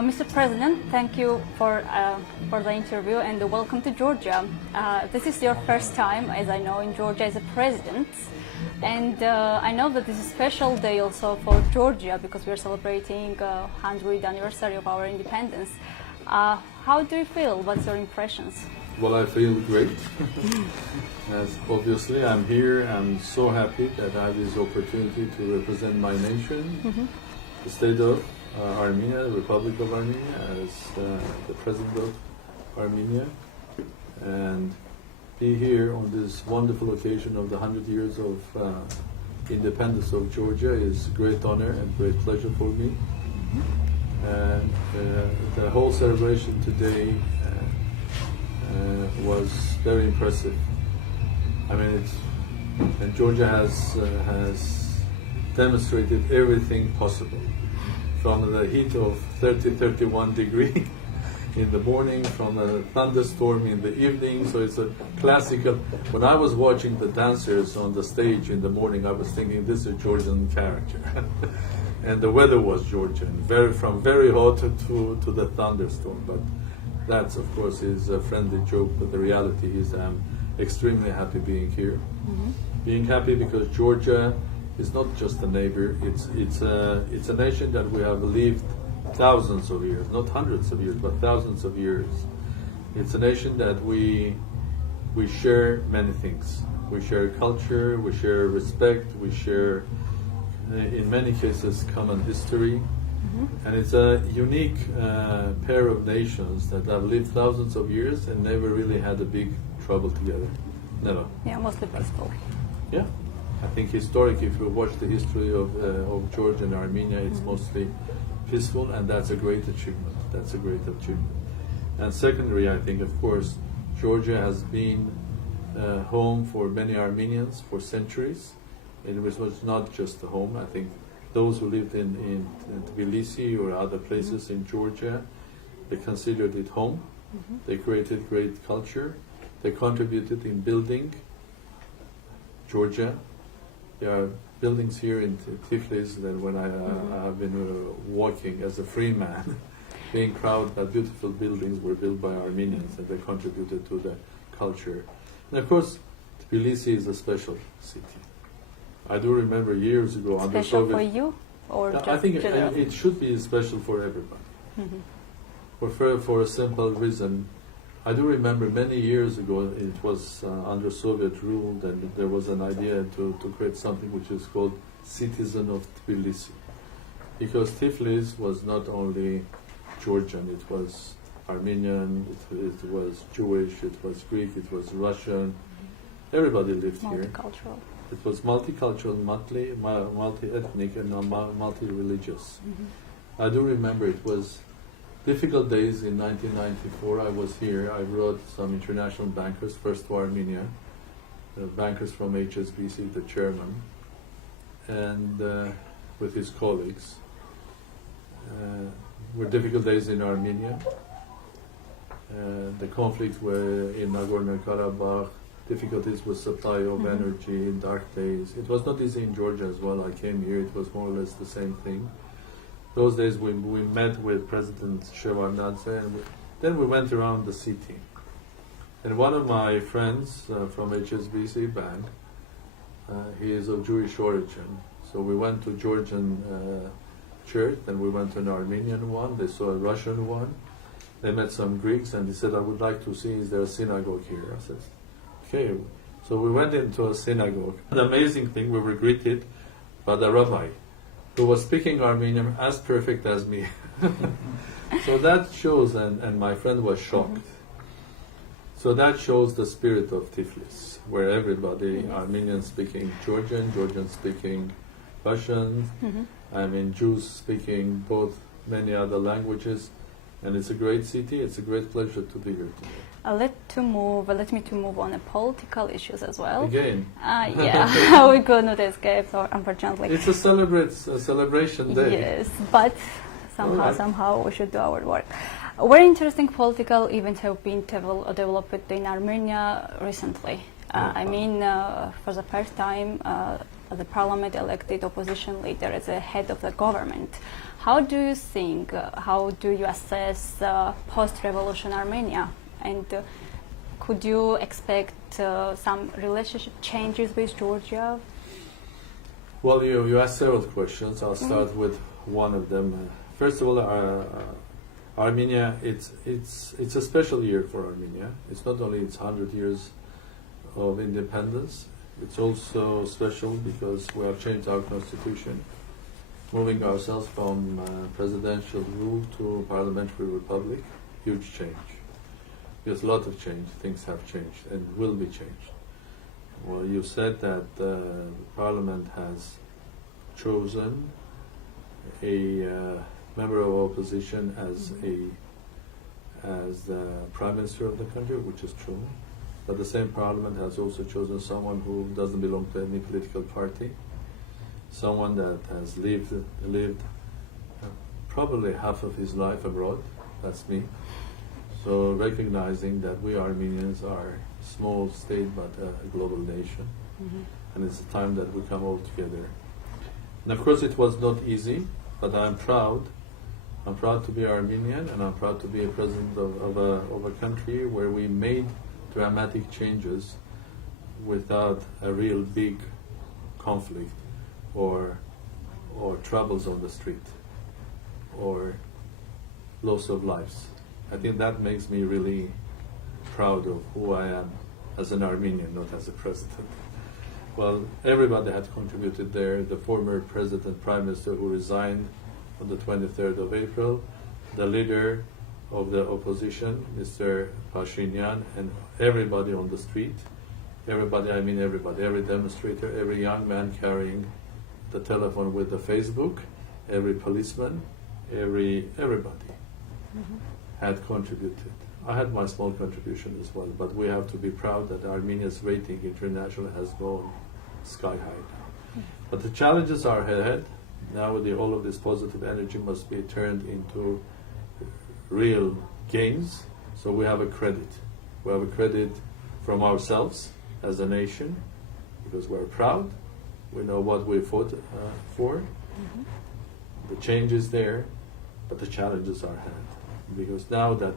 Mr. President, thank you for the interview and welcome to Georgia. This is your first time, as I know, in Georgia as a president. And I know that this is a special day also for Georgia because we are celebrating 100th anniversary of our independence. How do you feel? What's your impressions? Well, I feel great. As obviously, I'm here. I'm so happy that I have this opportunity to represent my nation, the state of Armenia, the Republic of Armenia, as the president of Armenia, and be here on this wonderful occasion of the 100 years of independence of Georgia is a great honor and great pleasure for me. And the whole celebration today was very impressive. I mean, and Georgia has demonstrated everything possible, from the heat of 31 degree in the morning, from a thunderstorm in the evening. So it's a classical. When I was watching the dancers on the stage in the morning, I was thinking this is a Georgian character. And the weather was Georgian, from very hot to the thunderstorm. But that, of course, is a friendly joke, but the reality is I'm extremely happy being here. Being happy because Georgia is not just a neighbor, it's a nation that we have lived thousands of years, not hundreds of years, but thousands of years. It's a nation that we share many things. We share culture, we share respect, we share, in many cases, common history. And it's a unique pair of nations that have lived thousands of years and never really had a big trouble together. Never. Yeah, mostly peaceful. Yeah. I think historically, if you watch the history of Georgia and Armenia, it's mostly peaceful, and that's a great achievement. That's a great achievement. And secondly, I think, of course, Georgia has been home for many Armenians for centuries. It was not just a home. I think those who lived in Tbilisi or other places in Georgia, they considered it home. They created great culture. They contributed in building Georgia. There are buildings here in Tbilisi that when I have been walking as a free man, being proud that beautiful buildings were built by Armenians and they contributed to the culture. And of course, Tbilisi is a special city. I do remember years ago under Special for you? Or I think it should be special for everybody. For a simple reason. I do remember many years ago, it was under Soviet rule, and there was an idea to create something which is called Citizen of Tbilisi. Because Tiflis was not only Georgian, it was Armenian, it was Jewish, it was Greek, it was Russian. Everybody lived here. Multicultural. It was multicultural, multi-ethnic, and multi-religious. I do remember it was difficult days in 1994. I was here. I brought some international bankers, first to Armenia, bankers from HSBC, the chairman, and with his colleagues. Were difficult days in Armenia. The conflicts were in Nagorno-Karabakh, difficulties with supply of energy, dark days. It was not easy in Georgia as well. I came here, it was more or less the same thing. Those days we met with President Shevardnadze, and then we went around the city. And one of my friends from HSBC Bank, he is of Jewish origin. So we went to Georgian church, then we went to an Armenian one, they saw a Russian one. They met some Greeks, and he said, I would like to see, is there a synagogue here? I said, okay. So we went into a synagogue. The amazing thing, we were greeted by the rabbi, who was speaking Armenian as perfect as me. So that shows, and my friend was shocked. So that shows the spirit of Tiflis, where everybody, Armenians speaking Georgian, Georgians speaking Russian, I mean Jews speaking both many other languages, and it's a great city. It's a great pleasure to be here today. Let me move on to political issues as well. Again. Yeah, we could not escape, unfortunately. It's a celebration day. Yes, but somehow we should do our work. Very interesting political events have been developed in Armenia recently. I mean, for the first time, the parliament elected opposition leader as a head of the government. How do you think, how do you assess post-revolution Armenia? And could you expect some relationship changes with Georgia? Well, you asked several questions. I'll start with one of them. First of all, Armenia, it's a special year for Armenia. It's not only its 100 years of independence, it's also special because we have changed our constitution, moving ourselves from presidential rule to parliamentary republic. Huge change. There's a lot of change. Things have changed and will be changed. Well, you said that Parliament has chosen a member of opposition as the Prime Minister of the country, which is true. But the same Parliament has also chosen someone who doesn't belong to any political party, someone that has lived probably half of his life abroad. That's me. So recognizing that we Armenians are a small state but a global nation, and it's a time that we come all together. And of course it was not easy, but I'm proud. I'm proud to be Armenian, and I'm proud to be a president of a country where we made dramatic changes without a real big conflict or troubles on the street or loss of lives. I think that makes me really proud of who I am as an Armenian, not as a president. Well, everybody had contributed there. The former president, prime minister who resigned on the 23rd of April, the leader of the opposition, Mr. Pashinyan, and everybody on the street. Everybody, I mean everybody, every demonstrator, every young man carrying the telephone with the Facebook, every policeman, everybody had contributed. I had my small contribution as well, but we have to be proud that Armenia's rating internationally has gone sky high now. But the challenges are ahead. Now all of this positive energy must be turned into real gains. So we have a credit. We have a credit from ourselves as a nation, because we're proud. We know what we fought for. The change is there, but the challenges are ahead. Because now that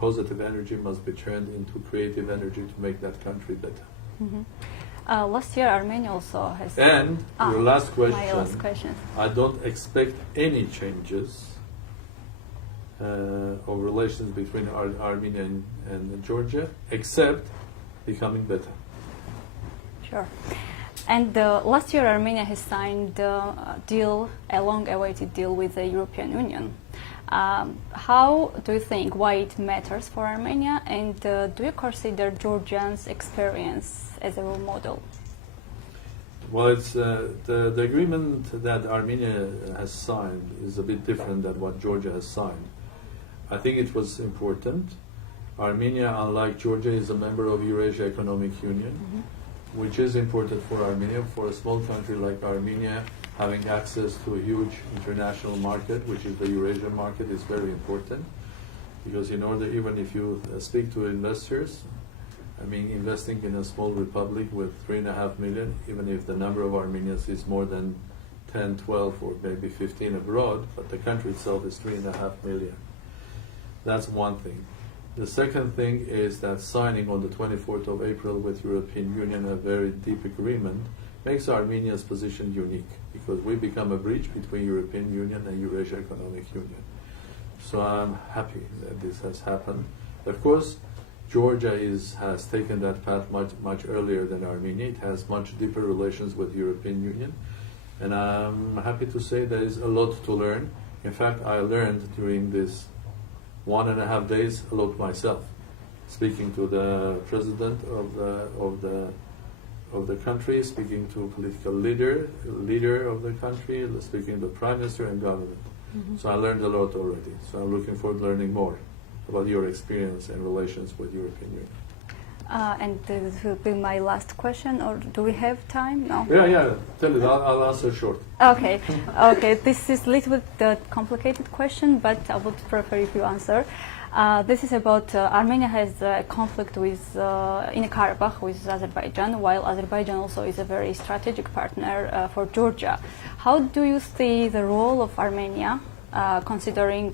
positive energy must be turned into creative energy to make that country better. Last year, Armenia also has... And your last question, my last question. I don't expect any changes of relations between Armenia and Georgia, except becoming better. Sure. And last year, Armenia has signed a deal, a long-awaited deal with the European Union. How do you think, why it matters for Armenia, and do you consider Georgians' experience as a role model? Well, it's the agreement that Armenia has signed is a bit different than what Georgia has signed. I think it was important. Armenia, unlike Georgia, is a member of Eurasia Economic Union, which is important for Armenia. For a small country like Armenia, having access to a huge international market, which is the Eurasia market, is very important. Because in order, even if you speak to investors, I mean, investing in a small republic with 3.5 million, even if the number of Armenians is more than 10, 12, or maybe 15 abroad, but the country itself is 3.5 million. That's one thing. The second thing is that signing on the 24th of April with European Union a very deep agreement makes Armenia's position unique, because we become a bridge between European Union and Eurasia Economic Union. So I'm happy that this has happened. Of course, Georgia has taken that path much earlier than Armenia. It has much deeper relations with the European Union. And I'm happy to say there is a lot to learn. In fact, I learned during this 1.5 days a lot myself, speaking to the president of the country, speaking to a political leader of the country, speaking to the prime minister and government. So I learned a lot already. So I'm looking forward to learning more about your experience and relations with European Union. And this will be my last question, or do we have time? No? Yeah. Tell it. I'll answer short. Okay. This is a little bit complicated question, but I would prefer if you answer. This is about Armenia has a conflict with in Karabakh with Azerbaijan, while Azerbaijan also is a very strategic partner for Georgia. How do you see the role of Armenia, considering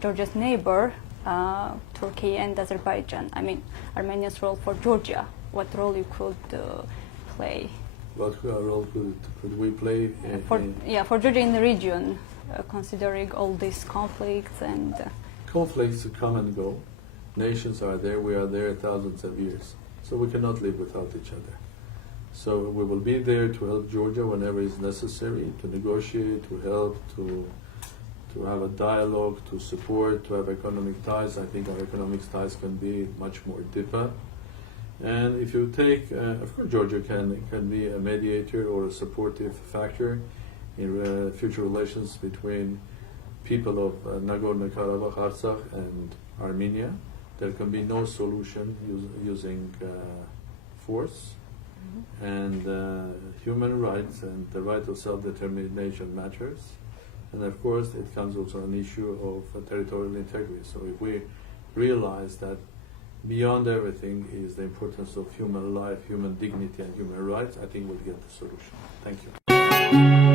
Georgia's neighbor, Turkey and Azerbaijan? I mean, Armenia's role for Georgia. What role you could play? What role could we play? For Georgia in the region, considering all these conflicts and. Conflicts come and go. Nations are there, we are there thousands of years. So we cannot live without each other. So we will be there to help Georgia whenever is necessary, to negotiate, to help, to have a dialogue, to support, to have economic ties. I think our economic ties can be much more deeper. And if you take, of course, Georgia can be a mediator or a supportive factor in future relations between people of Nagorno-Karabakh, Artsakh, and Armenia. There can be no solution using force. Mm-hmm. And human rights and the right of self-determination matters. And of course, it comes also an issue of territorial integrity. So if we realize that beyond everything is the importance of human life, human dignity, and human rights, I think we'll get the solution. Thank you.